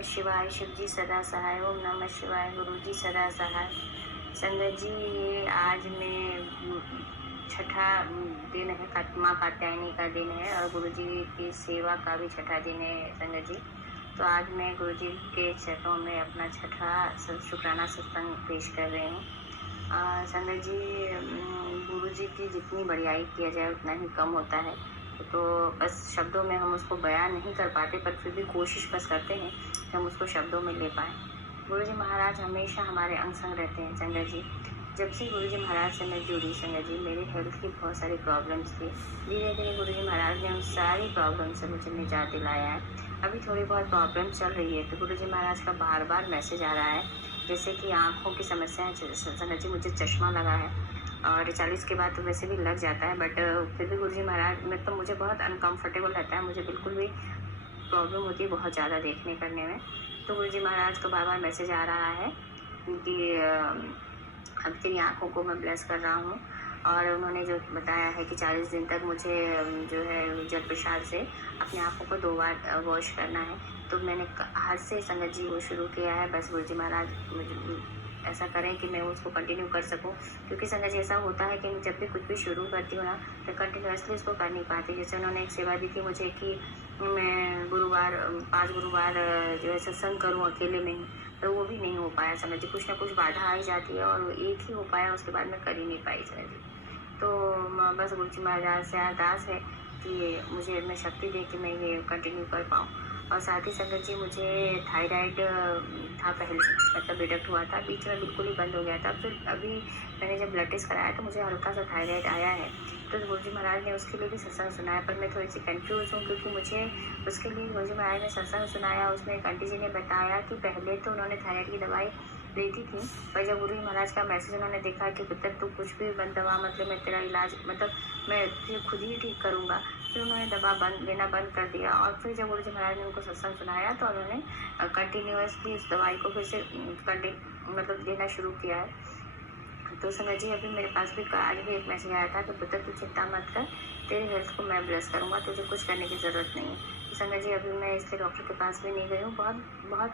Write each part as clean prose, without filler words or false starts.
नमः शिवाय। शिव जी सदा सहाय। ओम नमः शिवाय। गुरु जी सदा सहाय। संगत जी, ये आज मैं छठा दिन है, माँ कात्यायनी का दिन है और गुरु जी की सेवा का भी छठा दिन है संगत जी। तो आज मैं गुरु जी के चरणों में अपना छठा शुक्राना सत्संग पेश कर रही हूँ। संगत जी, गुरु जी की जितनी बढ़ियाई किया जाए उतना ही कम होता है। तो बस शब्दों में हम उसको बयान नहीं कर पाते, पर फिर भी कोशिश बस करते हैं कि हम उसको शब्दों में ले पाएँ। गुरु जी महाराज हमेशा हमारे अंग संग रहते हैं संगत जी। जब से गुरु जी महाराज से मैं जुड़ी संगत जी, मेरे हेल्थ की बहुत सारी प्रॉब्लम्स थी। धीरे धीरे गुरु जी महाराज ने उन सारी प्रॉब्लम से मुझे निजात दिलाया है। अभी थोड़ी बहुत प्रॉब्लम चल रही है तो गुरु जी महाराज का बार बार मैसेज आ रहा है, जैसे कि आँखों की समस्या है संगत जी। मुझे चश्मा लगा है और 40 के बाद तो वैसे भी लग जाता है, बट फिर भी गुरु जी महाराज मतलब मुझे बहुत अनकम्फर्टेबल रहता है, मुझे बिल्कुल भी प्रॉब्लम होती है बहुत ज़्यादा देखने करने में। तो गुरु जी महाराज का बार बार मैसेज आ रहा है कि अब तेरी आँखों को मैं ब्लेस कर रहा हूँ। और उन्होंने जो बताया है कि 40 दिन तक मुझे जो है जल प्रसाद से अपने आँखों को 2 बार वॉश करना है। तो मैंने आज से संगत जी वो शुरू किया है। बस गुरु जी महाराज मुझे ऐसा करें कि मैं उसको कंटिन्यू कर सकूं, क्योंकि संगत जी ऐसा होता है कि जब भी कुछ भी शुरू करती हूँ ना तो कंटिन्यूसली उसको कर नहीं पाती। जैसे उन्होंने एक सेवा दी थी मुझे कि मैं गुरुवार 5 गुरुवार जो है सत्संग करूँ अकेले में ही, तो वो भी नहीं हो पाया संगत जी। कुछ ना कुछ बाधा आ ही जाती है और एक ही हो पाया, उसके बाद मैं कर ही नहीं पाई संगत जी। तो बस गुरु जी महाराज से अरदास है कि मुझे मैं शक्ति दे कि मैं ये कंटिन्यू कर पाऊँ। और साथ ही संगत जी, मुझे थायराइड था पहले, मतलब डिटेक्ट हुआ था, बीच में बिल्कुल ही बंद हो गया था। फिर अभी मैंने जब ब्लड टेस्ट कराया तो मुझे हल्का सा थायराइड आया है। तो गुरु जी महाराज ने उसके लिए भी सत्संग सुनाया, पर मैं थोड़ी सी कंफ्यूज हूँ क्योंकि मुझे उसके लिए गुरु जी महाराज ने सत्संग सुनाया। उसमें एक आंटी जी ने बताया कि पहले तो उन्होंने थायराइड की दवाई देती थी, पर जब गुरु जी महाराज का मैसेज उन्होंने देखा कि पुत्र तू कुछ भी बंद दवा, मतलब मैं तेरा इलाज, मतलब मैं तुझे खुद ही ठीक करूँगा, फिर उन्होंने दवा देना बंद कर दिया। और फिर जब गुरु जी महाराज ने उनको सत्संग सुनाया तो उन्होंने कंटिन्यूसली इस दवाई को फिर से मतलब देना शुरू किया है। तो संगत जी, अभी मेरे पास भी आज भी एक मैसेज आया था कि पुत्र तू चिंता मत कर, तेरी हेल्थ को मैं ब्लेस करूँगा, तुझे कुछ करने की ज़रूरत नहीं है। तो संगत जी, अभी मैं इसलिए डॉक्टर के पास भी नहीं गई हूँ, बहुत बहुत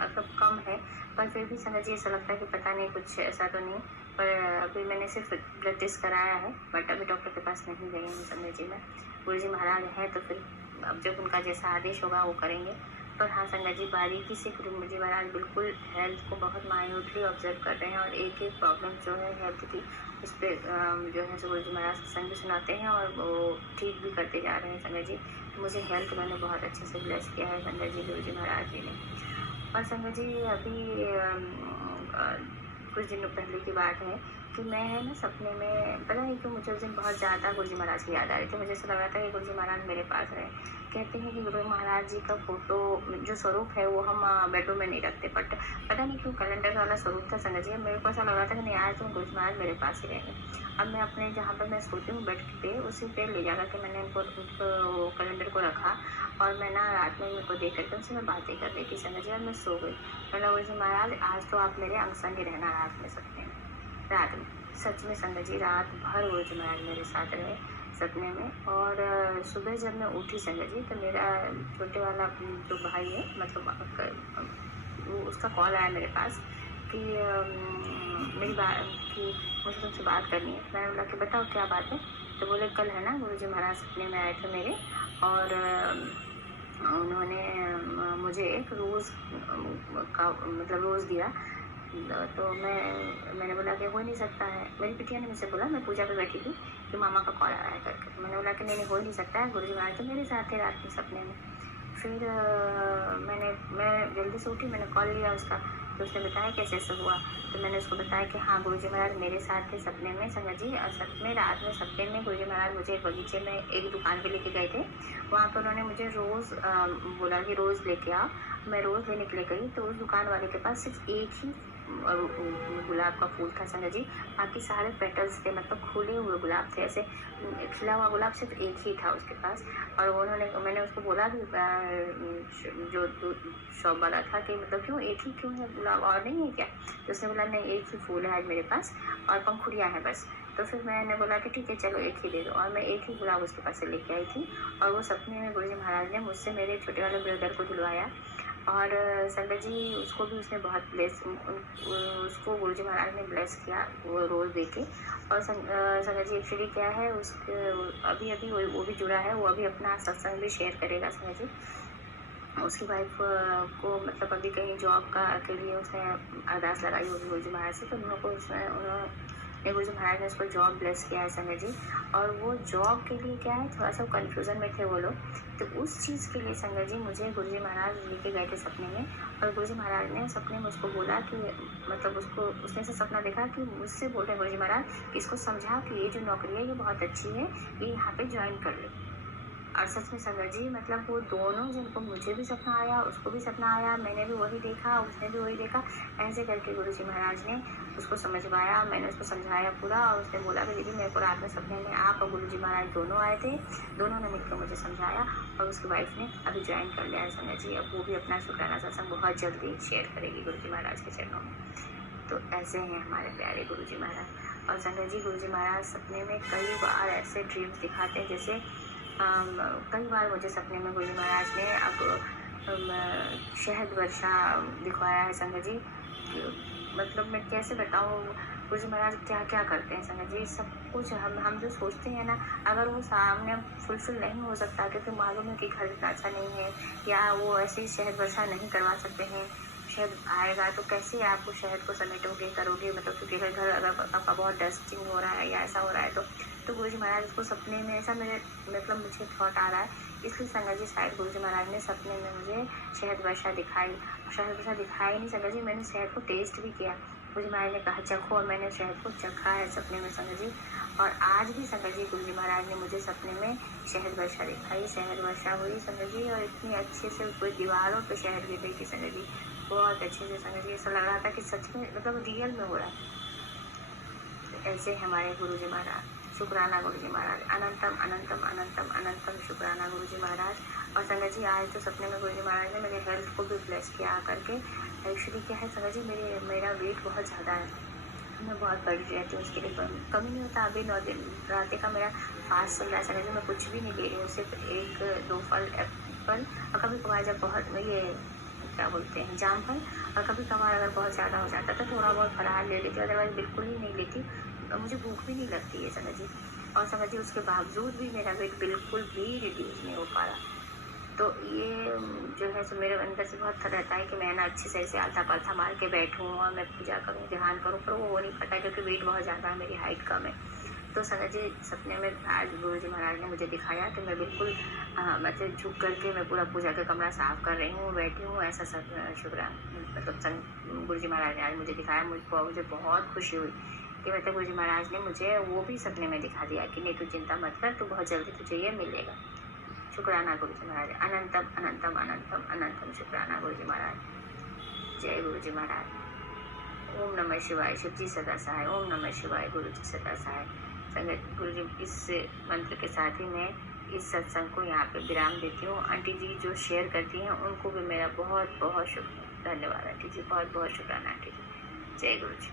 मतलब कम है, पर फिर भी संगत जी ऐसा लगता है कि पता नहीं कुछ ऐसा तो नहीं। पर अभी मैंने सिर्फ ब्लड टेस्ट कराया है, बट अभी डॉक्टर के पास नहीं गई हूँ संगत जी मैं। गुरु जी महाराज हैं तो फिर अब जब उनका जैसा आदेश होगा वो करेंगे। पर हाँ संगत जी, बारीकी से गुरु जी महाराज बिल्कुल हेल्थ को बहुत माइन्यूटली ऑब्जर्व कर रहे हैं और एक एक प्रॉब्लम जो है हेल्थ की, उस पर जो है गुरु जी महाराज सत्संग भी सुनाते हैं और वो ठीक भी करते जा रहे हैं संगत जी। तो मुझे हेल्थ मैंने बहुत अच्छे से ब्लेस किया है संगत जी, गुरु जी महाराज जी ने। और संगत जी, अभी कुछ दिनों पहले की बात है कि मैं है ना सपने में, पता नहीं क्यों मुझे उस दिन बहुत ज़्यादा गुरु जी महाराज की याद आ रही थी। मुझे ऐसा लग रहा था कि गुरु जी महाराज मेरे पास रहे। कहते हैं कि गुरु महाराज जी का फोटो जो स्वरूप है वो हम बेडरूम में नहीं रखते, बट पता नहीं क्यों कैलेंडर वाला स्वरूप था संगत जी। मेरे को ऐसा लग रहा था कि नहीं आज तो गुरु जी महाराज मेरे पास ही रहेंगे। अब मैं अपने जहाँ पर मैं सोती हूँ बेड पे, उसी पे ले जाकर के मैंने उनको कैलेंडर को रखा और मैं ना रात में उनको देख करके उनसे मैं बातें कर रही थी संगत जी और मैं सो गई। मतलब गुरु जी महाराज आज तो आप मेरे अंग संग ही रहना रात में, सपने में, रात में। सच में संगत जी, रात भर गुरु जी महाराज मेरे साथ रहे सपने में। और सुबह जब मैं उठी संगत जी तो मेरा छोटे वाला जो भाई है, मतलब वो उसका कॉल आया मेरे पास कि मेरी बात कि मुझे तुमसे बात करनी है। मैंने बोला कि बताओ क्या बात है। तो बोले कल है ना गुरु जी महाराज सपने में आए थे मेरे और उन्होंने मुझे एक रोज़ का मतलब रोज़ दिया। तो मैंने बोला कि हो नहीं सकता है। मेरी बिटिया ने मुझसे बोला, मैं पूजा पे बैठी थी, कि मामा का कॉल आ रहा है करके। तो मैंने बोला कि नहीं हो नहीं सकता है, गुरु जी महाराज तो मेरे साथ थे रात में सपने में। फिर मैं जल्दी से उठी, मैंने कॉल लिया उसका। तो उसने बताया कैसे ऐसा हुआ। तो मैंने उसको बताया कि हाँ गुरु जी महाराज मेरे साथ थे सपने में संगत जी। और सपने रात में सपने में गुरु जी महाराज मुझे एक बगीचे में एक दुकान पे लेके गए थे। वहाँ पर उन्होंने मुझे रोज़ बोला कि रोज़ लेके आओ। मैं रोज़ लेने के लिए गई तो उस दुकान वाले के पास सिर्फ एक ही गुलाब का फूल था संगत जी। बाकी सारे पेटल्स थे, मतलब खुले हुए गुलाब थे, ऐसे खिला हुआ गुलाब सिर्फ एक ही था उसके पास। और मैंने उसको बोला कि जो शॉप वाला था कि मतलब क्यों एक ही क्यों है गुलाब, और नहीं है क्या। तो उसने बोला नहीं एक ही फूल है आज मेरे पास और पंखुड़ियाँ हैं बस। तो फिर मैंने बोला कि ठीक है चलो एक ही दे दो, और मैं एक ही गुलाब उसके पास से लेके आई थी। और वो सपने में गुरु जी महाराज ने मुझसे मेरे छोटे वाले ब्रदर को दिलवाया और संगत जी उसको भी उसने बहुत ब्लेस, उसको गुरुजी महाराज ने ब्लेस किया वो रोज़ दे के। और संगत जी एक्चुअली क्या है, उसके अभी अभी वो भी जुड़ा है, वो अभी अपना सत्संग भी शेयर करेगा संगत जी। उसकी वाइफ को मतलब अभी कहीं जॉब का के लिए उसने अरदास लगाई होगी गुरुजी महाराज से, तो उन्होंने गुरुजी महाराज ने उसको जॉब ब्लेस किया है संगत जी। और वो जॉब के लिए क्या है, थोड़ा सा कन्फ्यूज़न में थे वो लोग, तो उस चीज़ के लिए संगत जी मुझे गुरुजी महाराज लेके गए थे सपने में। और गुरुजी महाराज ने सपने में उसको बोला कि मतलब उसने से सपना देखा कि मुझसे बोल रहे हैं गुरुजी महाराज कि इसको समझा कि ये जो नौकरी है ये बहुत अच्छी है, ये यहाँ पे ज्वाइन कर ले। और सच में संगत जी मतलब वो दोनों जिनको, मुझे भी सपना आया, उसको भी सपना आया, मैंने भी वही देखा, उसने भी वही देखा, ऐसे करके गुरुजी महाराज ने उसको समझवाया, मैंने उसको समझाया पूरा। और उसने बोला कि दीदी मेरे को रात में सपने में आप और गुरुजी महाराज दोनों आए थे, दोनों ने मिलकर मुझे समझाया। और उसकी वाइफ ने अभी ज्वाइन कर लिया है संगत जी। अब वो भी अपना शुक्राना सत्संग बहुत जल्दी शेयर करेगी गुरुजी महाराज के चरणों में। तो ऐसे हैं हमारे प्यारे गुरुजी महाराज। और संगत जी गुरुजी महाराज सपने में कई बार ऐसे ड्रीम्स दिखाते हैं, जैसे कई बार मुझे सपने में गुरुजी महाराज ने अब शहद वर्षा दिखवाया है संगत जी। मतलब मैं कैसे बताऊँ गुरुजी महाराज क्या क्या करते हैं संगत जी। सब कुछ हम जो सोचते हैं ना, अगर वो सामने फुलफिल नहीं हो सकता, क्योंकि मालूम है कि घर इतना अच्छा नहीं है, या वो ऐसी शहद वर्षा नहीं करवा सकते हैं, शहद आएगा तो कैसे आप उस शहद को समेटोगे करोगे, मतलब क्योंकि घर अगर आपका बहुत डस्टिंग हो रहा है या ऐसा हो रहा है तो गुरुजी महाराज उसको सपने में ऐसा मुझे थॉट आ रहा है, इसलिए संगत जी शायद गुरुजी महाराज ने सपने में मुझे शहद वर्षा दिखाई। शहद वर्षा दिखाई नहीं संगत जी, मैंने शहद को टेस्ट भी किया। गुरुजी महाराज ने कहा चखो, और मैंने शहद को चखा है सपने में संगत जी। और आज भी संगत जी गुरुजी महाराज ने मुझे सपने में शहद वर्षा दिखाई, शहद वर्षा हुई संगत जी। और इतनी अच्छे से कोई दीवारों पर शहद गिर रही थी संगत जी, बहुत अच्छे से संगत जी। ऐसा लग रहा था कि सच में मतलब रियल में हो रहा है। तो ऐसे हमारे गुरुजी महाराज, शुक्राना गुरुजी महाराज, अनंतम अनंतम अनंतम अनंतम शुक्राना गुरुजी महाराज। और संगत जी आज तो सपने में गुरुजी महाराज ने मेरे हेल्थ को भी ब्लेस किया करके। एक्चुअली क्या है संगत जी, मेरा वेट बहुत ज़्यादा है, मैं बहुत बड़ी रहती हूँ, उसके लिए कमी नहीं होता। अभी 9 दिन रात का मेरा फास्ट चल रहा है संगत जी, मैं कुछ भी नहीं ले रही हूँ, सिर्फ 1-2 फल एप्पल, और कभी कभार जब बहुत ये क्या बोलते हैं जामफल, और कभी कभार अगर बहुत ज़्यादा हो जाता तो थोड़ा बहुत फलाहार ले लेती, अदरवाइज़ बिल्कुल ही नहीं लेती। मुझे भूख भी नहीं लगती है संगत जी। और संगत जी उसके बावजूद भी मेरा वेट बिल्कुल भी रिड्यूस नहीं हो पा रहा। तो ये जो है सो मेरे अंदर से बहुत रहता है कि मैं ना अच्छे से ऐसे आलता पालथा मार के बैठूँ और मैं पूजा करूँ, ध्यान करूँ, पर वो हो नहीं पाता क्योंकि वेट बहुत ज़्यादा है, मेरी हाइट कम है। तो संगत जी सपने में आज गुरुजी महाराज ने मुझे दिखाया कि मैं बिल्कुल मतलब झुक करके मैं पूरा पूजा का कमरा साफ कर रही हूँ, बैठी हूँ, ऐसा सब शुक्राना मतलब गुरुजी महाराज ने आज मुझे दिखाया। मुझे बहुत खुशी हुई कि मतलब गुरुजी महाराज ने मुझे वो भी सपने में दिखा दिया कि नहीं तू चिंता मत कर, तू बहुत जल्दी तुझे ये मिलेगा। शुक्राना गुरुजी महाराज, अनंतम अनंतम अनंतम अनंतम शुक्राना गुरुजी महाराज। जय गुरुजी महाराज। ओम नमः शिवाय, शिव जी सदा सहाय। ओम नमः शिवाय, गुरु जी सदा सहाय। संगत गुरुजी इस मंत्र के साथ ही मैं इस सत्संग को यहाँ पे विराम देती हूँ। आंटी जी जो शेयर करती हैं उनको भी मेरा बहुत बहुत धन्यवाद आंटी जी, बहुत बहुत शुक्राना आंटी जी। जय गुरु जी।